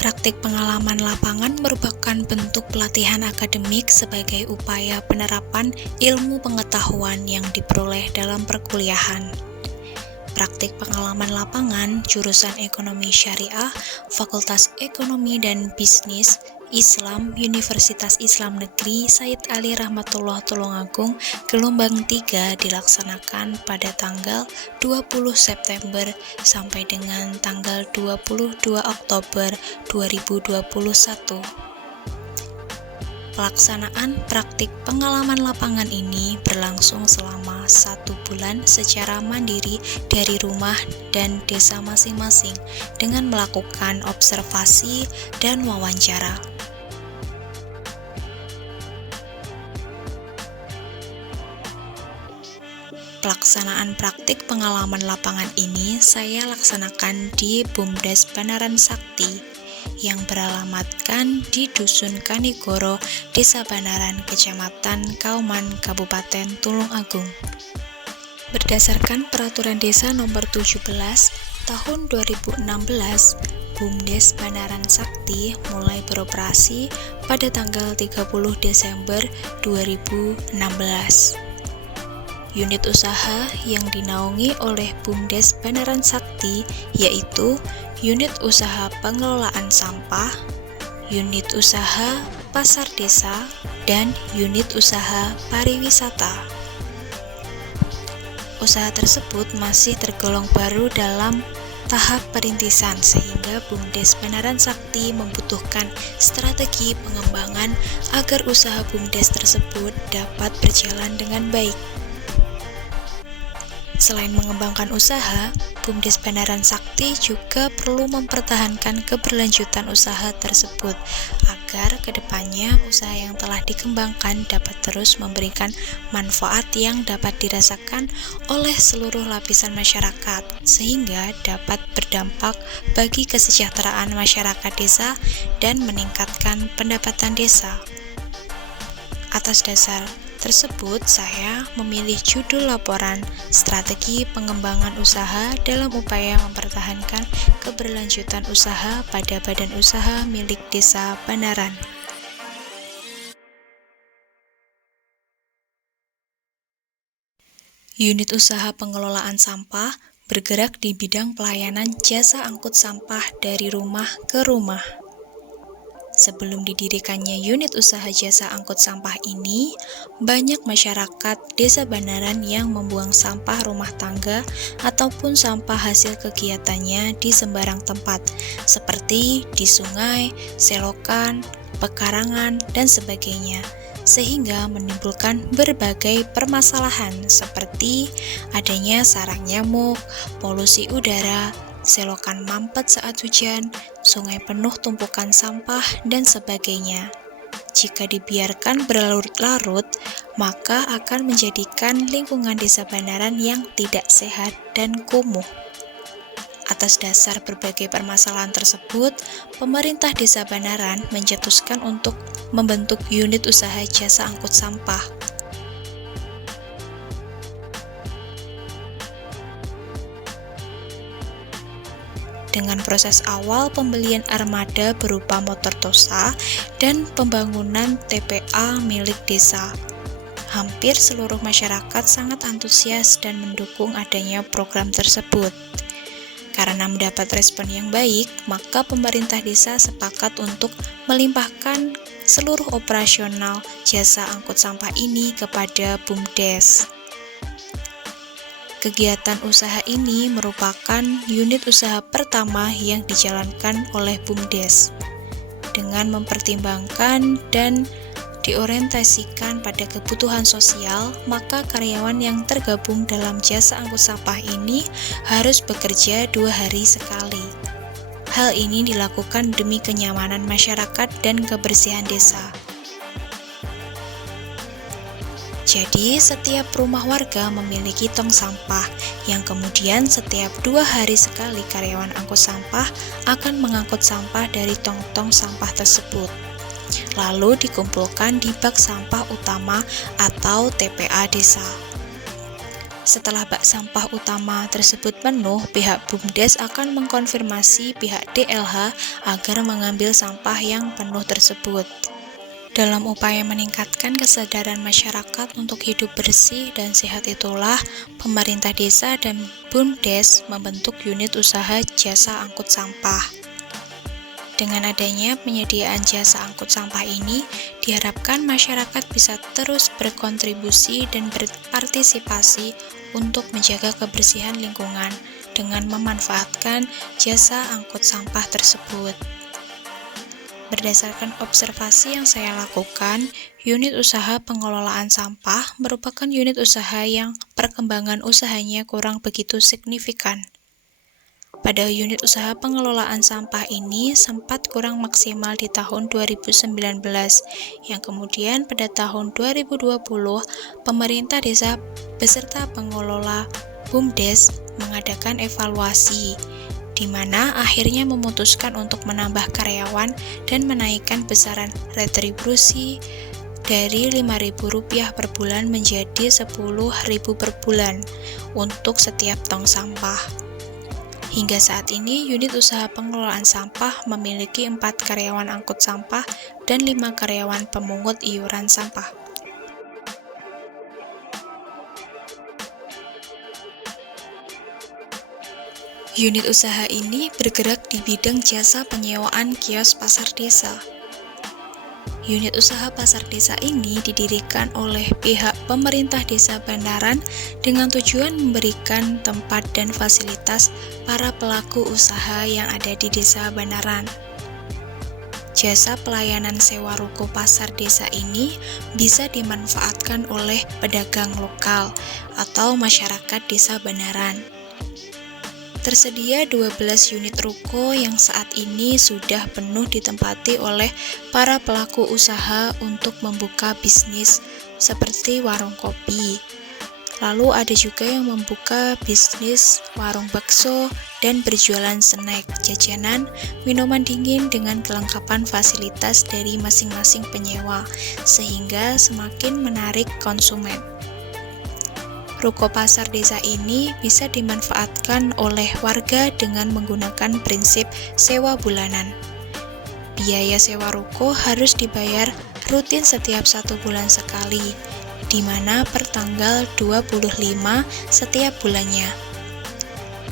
Praktik pengalaman lapangan merupakan bentuk pelatihan akademik sebagai upaya penerapan ilmu pengetahuan yang diperoleh dalam perkuliahan. Praktik pengalaman lapangan jurusan Ekonomi Syariah, Fakultas Ekonomi dan Bisnis Islam Universitas Islam Negeri Said Ali Rahmatullah Tulungagung gelombang 3 dilaksanakan pada tanggal 20 September sampai dengan tanggal 22 Oktober 2021. Pelaksanaan praktik pengalaman lapangan ini berlangsung selama 1 bulan secara mandiri dari rumah dan desa masing-masing dengan melakukan observasi dan wawancara. Pelaksanaan praktik pengalaman lapangan ini saya laksanakan di Bumdes Banaran Sakti yang beralamatkan di Dusun Kanigoro, Desa Banaran, Kecamatan Kauman, Kabupaten Tulungagung. Berdasarkan Peraturan Desa Nomor 17 Tahun 2016, Bumdes Banaran Sakti mulai beroperasi pada tanggal 30 Desember 2016. Unit usaha yang dinaungi oleh Bumdes Banaran Sakti yaitu Unit Usaha Pengelolaan Sampah, Unit Usaha Pasar Desa, dan Unit Usaha Pariwisata. Usaha tersebut masih tergolong baru dalam tahap perintisan sehingga Bumdes Banaran Sakti membutuhkan strategi pengembangan agar usaha Bumdes tersebut dapat berjalan dengan baik. Selain mengembangkan usaha, Bumdes Banaran Sakti juga perlu mempertahankan keberlanjutan usaha tersebut agar kedepannya usaha yang telah dikembangkan dapat terus memberikan manfaat yang dapat dirasakan oleh seluruh lapisan masyarakat sehingga dapat berdampak bagi kesejahteraan masyarakat desa dan meningkatkan pendapatan desa. Atas dasar tersebut, saya memilih judul laporan Strategi Pengembangan Usaha dalam upaya mempertahankan keberlanjutan usaha pada badan usaha milik Desa Banaran. Unit usaha pengelolaan sampah bergerak di bidang pelayanan jasa angkut sampah dari rumah ke rumah. Sebelum didirikannya unit usaha jasa angkut sampah ini, banyak masyarakat Desa Banaran yang membuang sampah rumah tangga ataupun sampah hasil kegiatannya di sembarang tempat, seperti di sungai, selokan, pekarangan, dan sebagainya, sehingga menimbulkan berbagai permasalahan seperti adanya sarang nyamuk, polusi udara, selokan mampet saat hujan, sungai penuh tumpukan sampah, dan sebagainya. Jika dibiarkan berlarut-larut, maka akan menjadikan lingkungan Desa Banaran yang tidak sehat dan kumuh. Atas dasar berbagai permasalahan tersebut, pemerintah Desa Banaran mencetuskan untuk membentuk unit usaha jasa angkut sampah. Dengan proses awal pembelian armada berupa motor Tosa dan pembangunan TPA milik desa. Hampir seluruh masyarakat sangat antusias dan mendukung adanya program tersebut. Karena mendapat respon yang baik, maka pemerintah desa sepakat untuk melimpahkan seluruh operasional jasa angkut sampah ini kepada Bumdes. Kegiatan usaha ini merupakan unit usaha pertama yang dijalankan oleh Bumdes. Dengan mempertimbangkan dan diorientasikan pada kebutuhan sosial, maka karyawan yang tergabung dalam jasa angkut sampah ini harus bekerja 2 hari sekali. Hal ini dilakukan demi kenyamanan masyarakat dan kebersihan desa. Jadi, setiap rumah warga memiliki tong sampah yang kemudian setiap 2 hari sekali karyawan angkut sampah akan mengangkut sampah dari tong-tong sampah tersebut. Lalu dikumpulkan di bak sampah utama atau TPA desa. Setelah bak sampah utama tersebut penuh, pihak BUMDes akan mengkonfirmasi pihak DLH agar mengambil sampah yang penuh tersebut. Dalam upaya meningkatkan kesadaran masyarakat untuk hidup bersih dan sehat itulah, pemerintah desa dan BUMDes membentuk unit usaha jasa angkut sampah. Dengan adanya penyediaan jasa angkut sampah ini, diharapkan masyarakat bisa terus berkontribusi dan berpartisipasi untuk menjaga kebersihan lingkungan dengan memanfaatkan jasa angkut sampah tersebut. Berdasarkan observasi yang saya lakukan, unit usaha pengelolaan sampah merupakan unit usaha yang perkembangan usahanya kurang begitu signifikan. Pada unit usaha pengelolaan sampah ini sempat kurang maksimal di tahun 2019, yang kemudian pada tahun 2020, pemerintah desa beserta pengelola BUMDes mengadakan evaluasi, di mana akhirnya memutuskan untuk menambah karyawan dan menaikkan besaran retribusi dari Rp5.000 per bulan menjadi Rp10.000 per bulan untuk setiap tong sampah. Hingga saat ini, unit usaha pengelolaan sampah memiliki 4 karyawan angkut sampah dan 5 karyawan pemungut iuran sampah. Unit usaha ini bergerak di bidang jasa penyewaan kios pasar desa. Unit usaha pasar desa ini didirikan oleh pihak pemerintah desa Bandaran dengan tujuan memberikan tempat dan fasilitas para pelaku usaha yang ada di desa Bandaran. Jasa pelayanan sewa ruko pasar desa ini bisa dimanfaatkan oleh pedagang lokal atau masyarakat desa Bandaran. Tersedia 12 unit ruko yang saat ini sudah penuh ditempati oleh para pelaku usaha untuk membuka bisnis seperti warung kopi. Lalu ada juga yang membuka bisnis warung bakso dan berjualan snack, jajanan, minuman dingin dengan kelengkapan fasilitas dari masing-masing penyewa, sehingga semakin menarik konsumen. Ruko pasar desa ini bisa dimanfaatkan oleh warga dengan menggunakan prinsip sewa bulanan. Biaya sewa ruko harus dibayar rutin setiap 1 bulan sekali, di mana per tanggal 25 setiap bulannya.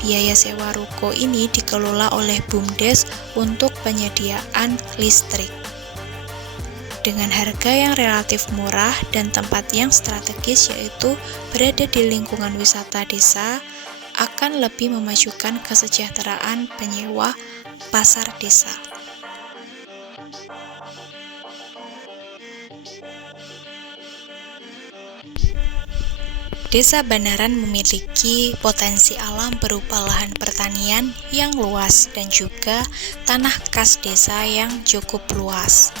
Biaya sewa ruko ini dikelola oleh BUMDes untuk penyediaan listrik. Dengan harga yang relatif murah dan tempat yang strategis yaitu berada di lingkungan wisata desa, akan lebih memajukan kesejahteraan penyewa pasar desa. Desa Bandaran memiliki potensi alam berupa lahan pertanian yang luas dan juga tanah kas desa yang cukup luas.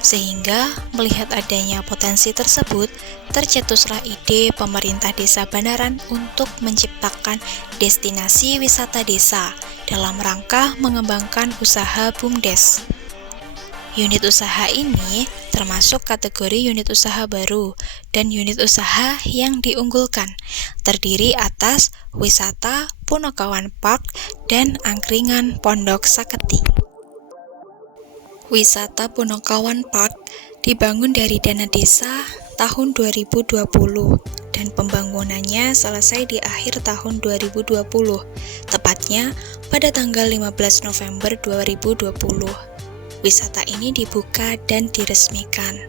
Sehingga melihat adanya potensi tersebut, tercetuslah ide pemerintah desa Bandaran untuk menciptakan destinasi wisata desa dalam rangka mengembangkan usaha BUMDes. Unit usaha ini termasuk kategori unit usaha baru dan unit usaha yang diunggulkan, terdiri atas wisata Punokawan Park dan angkringan Pondok Saketi. Wisata Punokawan Park dibangun dari dana desa tahun 2020 dan pembangunannya selesai di akhir tahun 2020, tepatnya pada tanggal 15 November 2020. Wisata ini dibuka dan diresmikan.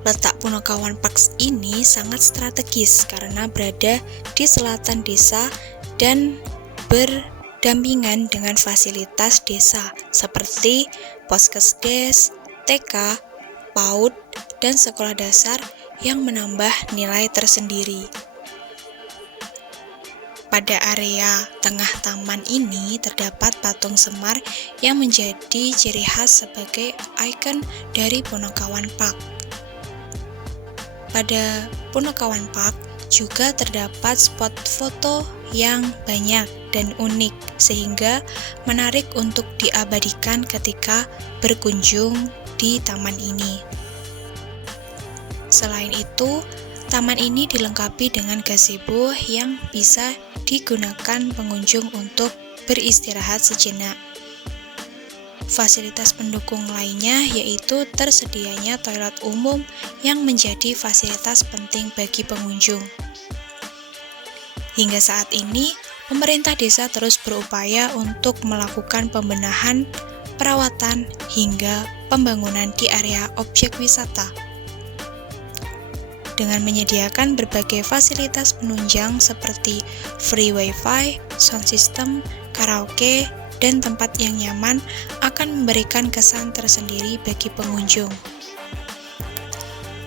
Letak Punokawan Park ini sangat strategis karena berada di selatan desa dan berdampingan dengan fasilitas desa seperti Poskesdes, TK, PAUD, dan sekolah dasar yang menambah nilai tersendiri. Pada area tengah taman ini terdapat patung Semar yang menjadi ciri khas sebagai ikon dari Punokawan Park. Pada Punokawan Park juga terdapat spot foto yang banyak dan unik sehingga menarik untuk diabadikan ketika berkunjung di taman ini. Selain itu, Taman ini dilengkapi dengan gazebo yang bisa digunakan pengunjung untuk beristirahat sejenak. Fasilitas pendukung lainnya yaitu tersedianya toilet umum yang menjadi fasilitas penting bagi pengunjung. Hingga saat ini, pemerintah desa terus berupaya untuk melakukan pembenahan, perawatan, hingga pembangunan di area objek wisata. Dengan menyediakan berbagai fasilitas penunjang seperti free wifi, sound system, karaoke, dan tempat yang nyaman akan memberikan kesan tersendiri bagi pengunjung.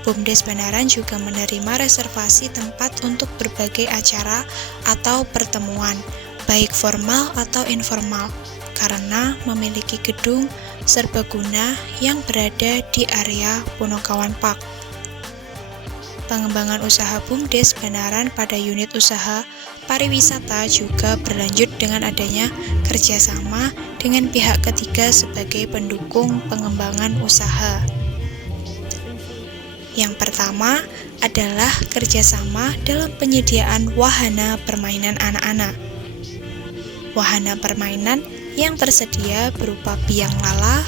BUMDes Banaran juga menerima reservasi tempat untuk berbagai acara atau pertemuan, baik formal atau informal, karena memiliki gedung serbaguna yang berada di area Punokawan Park. Pengembangan usaha BUMDes Banaran pada unit usaha pariwisata juga berlanjut dengan adanya kerjasama dengan pihak ketiga sebagai pendukung pengembangan usaha. Yang pertama adalah kerjasama dalam penyediaan wahana permainan anak-anak. Wahana permainan yang tersedia berupa biang lala,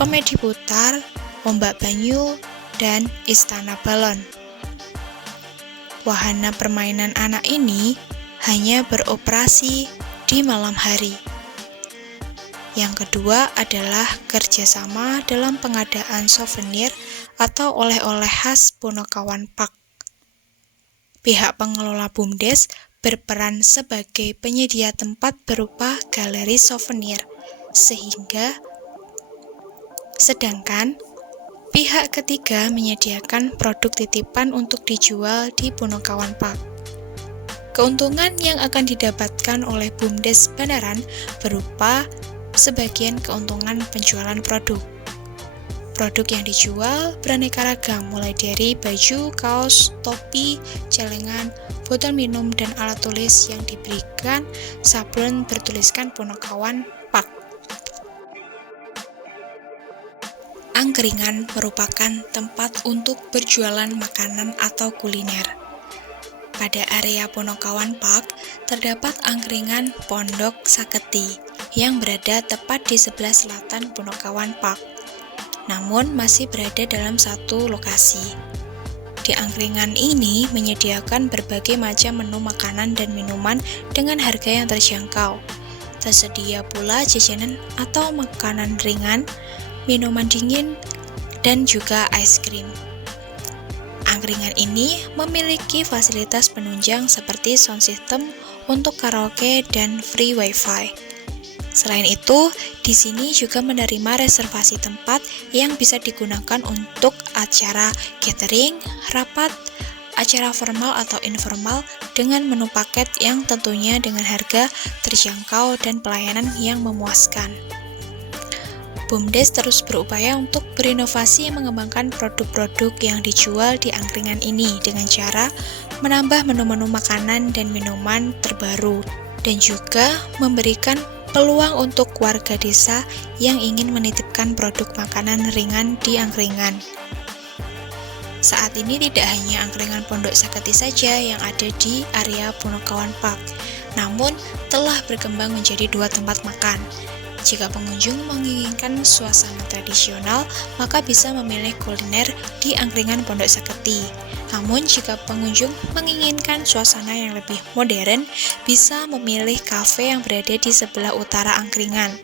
komedi putar, ombak banyu, dan istana balon. Wahana permainan anak ini hanya beroperasi di malam hari. Yang kedua adalah kerjasama dalam pengadaan souvenir atau oleh-oleh khas Punokawan Park. Pihak pengelola BUMDes berperan sebagai penyedia tempat berupa galeri souvenir, sedangkan pihak ketiga menyediakan produk titipan untuk dijual di Punokawan Park. Keuntungan yang akan didapatkan oleh BUMDes Banaran berupa sebagian keuntungan penjualan produk. Produk yang dijual beraneka ragam, mulai dari baju, kaos, topi, celengan, botol minum, dan alat tulis yang diberikan sablon bertuliskan Punokawan Park. Angkringan merupakan tempat untuk berjualan makanan atau kuliner. Pada area Punokawan Park, terdapat angkringan Pondok Saketi yang berada tepat di sebelah selatan Punokawan Park, namun masih berada dalam satu lokasi. Di angkringan ini menyediakan berbagai macam menu makanan dan minuman dengan harga yang terjangkau. Tersedia pula jajanan atau makanan ringan, minuman dingin, dan juga es krim. Angkringan ini memiliki fasilitas penunjang seperti sound system untuk karaoke dan free wifi. Selain itu, di sini juga menerima reservasi tempat yang bisa digunakan untuk acara catering, rapat, acara formal atau informal dengan menu paket yang tentunya dengan harga terjangkau dan pelayanan yang memuaskan. BUMDes terus berupaya untuk berinovasi mengembangkan produk-produk yang dijual di angkringan ini dengan cara menambah menu-menu makanan dan minuman terbaru dan juga memberikan peluang untuk warga desa yang ingin menitipkan produk makanan ringan di angkringan. Saat ini tidak hanya angkringan Pondok Saketi saja yang ada di area Punokawan Park, namun telah berkembang menjadi 2 tempat makan. Jika pengunjung menginginkan suasana tradisional, maka bisa memilih kuliner di angkringan Pondok Saketi. Namun jika pengunjung menginginkan suasana yang lebih modern, bisa memilih kafe yang berada di sebelah utara angkringan.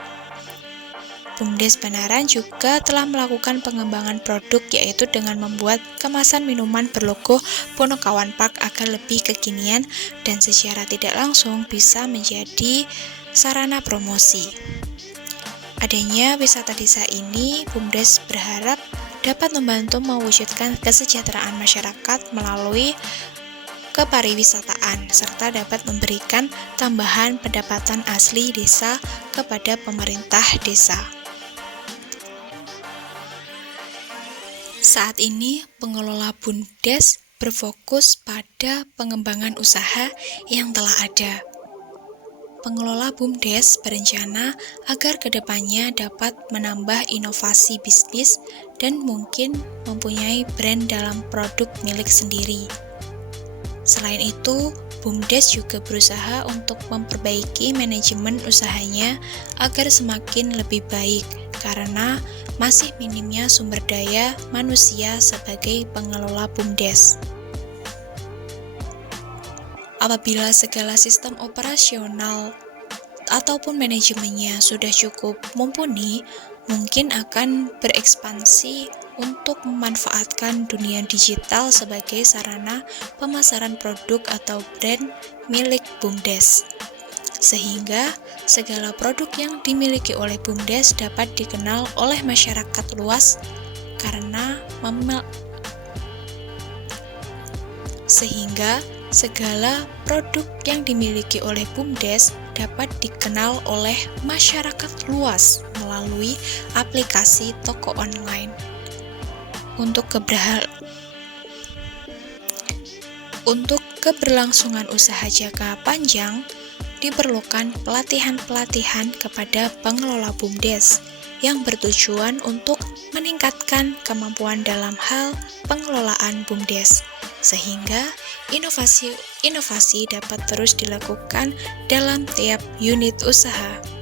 BUMDes Banaran juga telah melakukan pengembangan produk, yaitu dengan membuat kemasan minuman berlogo Punokawan Park agar lebih kekinian dan secara tidak langsung bisa menjadi sarana promosi. Adanya wisata desa ini, BUMDes berharap dapat membantu mewujudkan kesejahteraan masyarakat melalui kepariwisataan, serta dapat memberikan tambahan pendapatan asli desa kepada pemerintah desa. Saat ini, pengelola BUMDes berfokus pada pengembangan usaha yang telah ada. Pengelola BUMDes berencana agar kedepannya dapat menambah inovasi bisnis dan mungkin mempunyai brand dalam produk milik sendiri. Selain itu, BUMDes juga berusaha untuk memperbaiki manajemen usahanya agar semakin lebih baik karena masih minimnya sumber daya manusia sebagai pengelola BUMDes. Apabila segala sistem operasional ataupun manajemennya sudah cukup mumpuni, mungkin akan berekspansi untuk memanfaatkan dunia digital sebagai sarana pemasaran produk atau brand milik BUMDes. Sehingga segala produk yang dimiliki oleh BUMDes dapat dikenal oleh masyarakat luas karena segala produk yang dimiliki oleh BUMDes dapat dikenal oleh masyarakat luas melalui aplikasi toko online. Untuk keberlangsungan usaha jangka panjang, diperlukan pelatihan-pelatihan kepada pengelola BUMDes yang bertujuan untuk meningkatkan kemampuan dalam hal pengelolaan BUMDes, sehingga inovasi dapat terus dilakukan dalam tiap unit usaha.